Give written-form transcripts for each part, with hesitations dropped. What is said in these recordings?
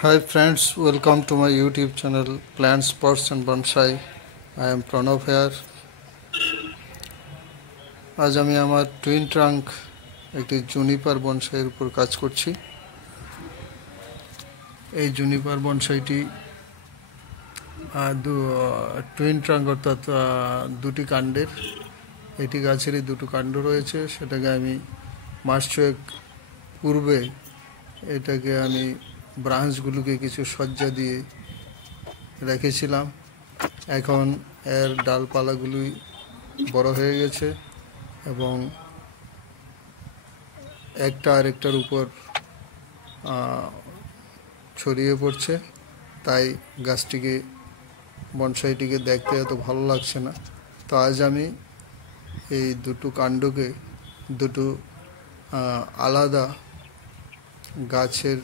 Hi friends, welcome to my YouTube channel Plants, Pots and Bonsai. I am Pranav here. আজ আমি আমার twin trunk একটি Juniper বনসাইয়ের উপর কাজ করছি। এই জুনিপার বনসাইটি টুইন ট্রাঙ্ক অর্থাৎ দুটি কাণ্ডের, এটি গাছেরই দুটো কাণ্ড রয়েছে। সেটাকে আমি মাস ছয়েক পূর্বে এটাকে আমি ব্রাঞ্চগুলোকে কিছু সজ্জা দিয়ে রেখেছিলাম। এখন এর ডালপালাগুলি বড় হয়ে গেছে এবং একটা আরেকটার উপর ছড়িয়ে পড়ছে, তাই গাছটিকে বনসাইটিকে দেখতে এত ভালো লাগছে না। তো আজ আমি এই দুটো কাণ্ডকে দুটো আলাদা গাছের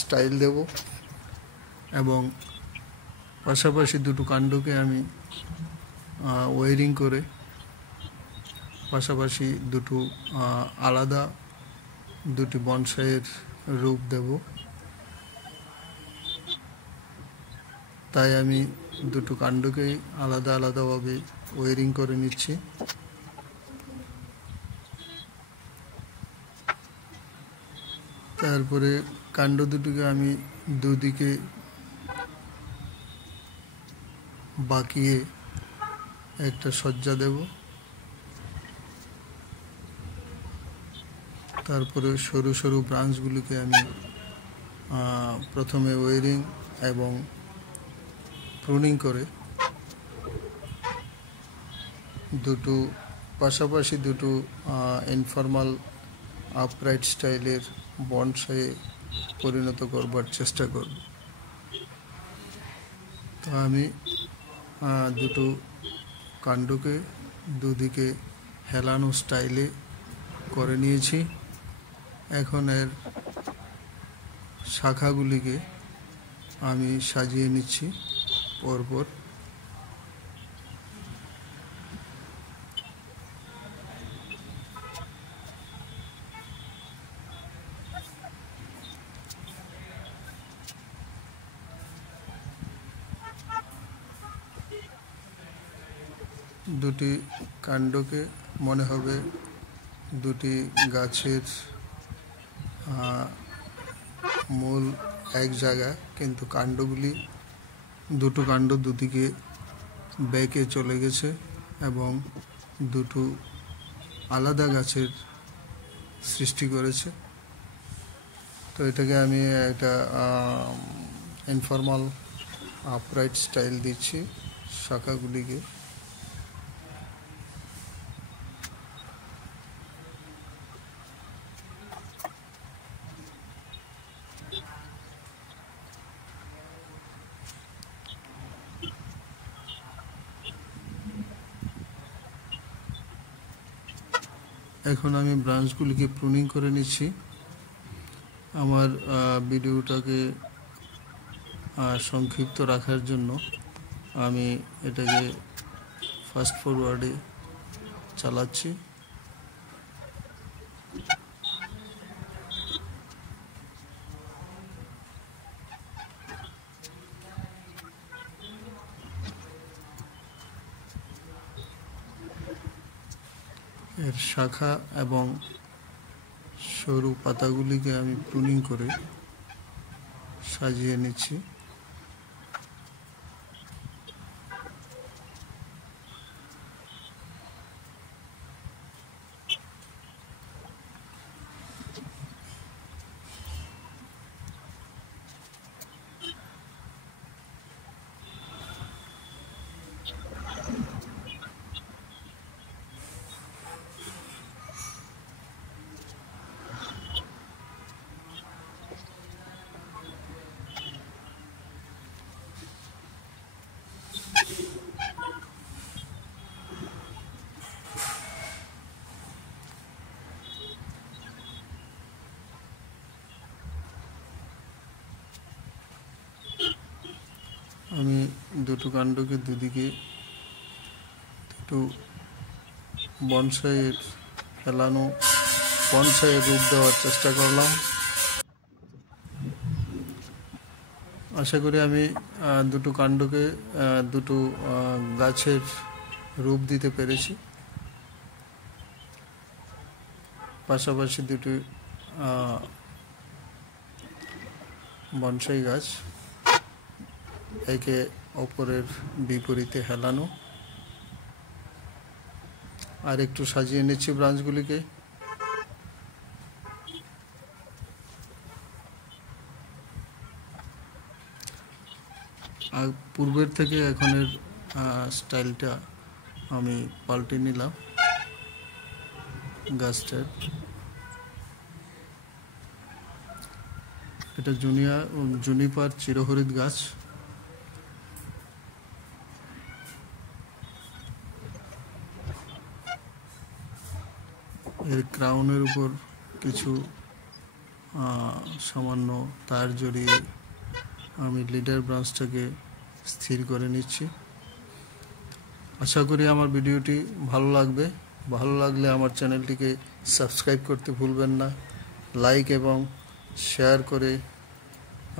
স্টাইল দেব এবং পাশাপাশি দুটো কাণ্ডকে আমি ওয়ারিং করে পাশাপাশি দুটো আলাদা দুটি বনসাইয়ের রূপ দেব। তাই আমি দুটো কাণ্ডকেই আলাদা আলাদাভাবে ওয়ারিং করে নিচ্ছি। তারপরে কাণ্ড দুটোকে আমি দুদিকে বাঁকিয়ে একটা সজ্জা দেব। তারপরে সরু সরু ব্রাঞ্চগুলিকে আমি প্রথমে ওয়ারিং এবং প্রুনিং করে দুটো পাশাপাশি দুটো ইনফর্মাল আপরাইট স্টাইলের বনসাইয়ে পরিণত করবার চেষ্টা করব। তো আমি দুটো কাণ্ডকে দুদিকে হেলানো স্টাইলে করে নিয়েছি। এখন এর শাখাগুলিকে আমি সাজিয়ে নিচ্ছি পরপর। দুটি কাণ্ডকে মনে হবে দুটি গাছের মূল এক জায়গায়, কিন্তু কাণ্ডগুলি দুটো কাণ্ড দুদিকে বেঁকে চলে গেছে এবং দুটো আলাদা গাছের সৃষ্টি করেছে। তো এটাকে আমি একটা ইনফর্মাল আপরাইট স্টাইল দিচ্ছি শাখাগুলিকে। এখন আমি ব্রাঞ্চগুলিকে প্রুনিং করে নিচ্ছি। আমার ভিডিওটাকে সংক্ষিপ্ত রাখার জন্য আমি এটাকে ফাস্ট ফরওয়ার্ডে চালাচ্ছি। এর শাখা এবং সরু পাতাগুলিকে আমি প্রুনিং করে সাজিয়ে নিচ্ছি। আমি দুটো কাণ্ডকে দুদিকে দুটো বনসাইয়ের ফেলানো বনসাইয়ের রূপ দেওয়ার চেষ্টা করলাম। আশা করি আমি দুটো কাণ্ডকে দুটো গাছের রূপ দিতে পেরেছি। পাশাপাশি দুটি বনসাই গাছ একে অপরের বিপরীতে হেলানো। আর একটু সাজিয়ে নিচ্ছি ব্রাঞ্চগুলিকে। আর পূর্বের থেকে এখনের স্টাইলটা আমি পাল্টে নিলাম গাছটার। এটা জুনিপার চিরহরিৎ গাছ। এর ক্রাউনের উপর কিছু সামান্য তার জড়িয়ে আমি লিডার ব্রাঞ্চটাকে স্থির করে নিচ্ছি। আশা করি আমার ভিডিওটি ভালো লাগবে। ভালো লাগলে আমার চ্যানেলটিকে সাবস্ক্রাইব করতে ভুলবেন না। লাইক এবং শেয়ার করে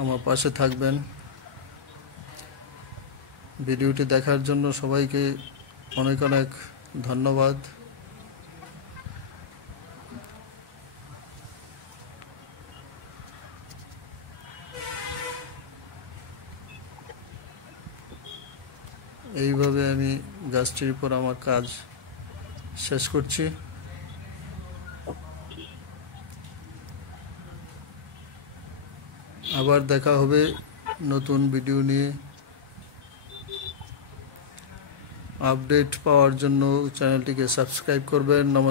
আমার পাশে থাকবেন। ভিডিওটি দেখার জন্য সবাইকে অনেক অনেক ধন্যবাদ। এইভাবে আমি গাছটির উপর আমার কাজ শেষ করছি। আবার দেখা হবে নতুন ভিডিও নিয়ে। আপডেট পাওয়ার জন্য চ্যানেলটিকে সাবস্ক্রাইব করবেন। নমস্কার।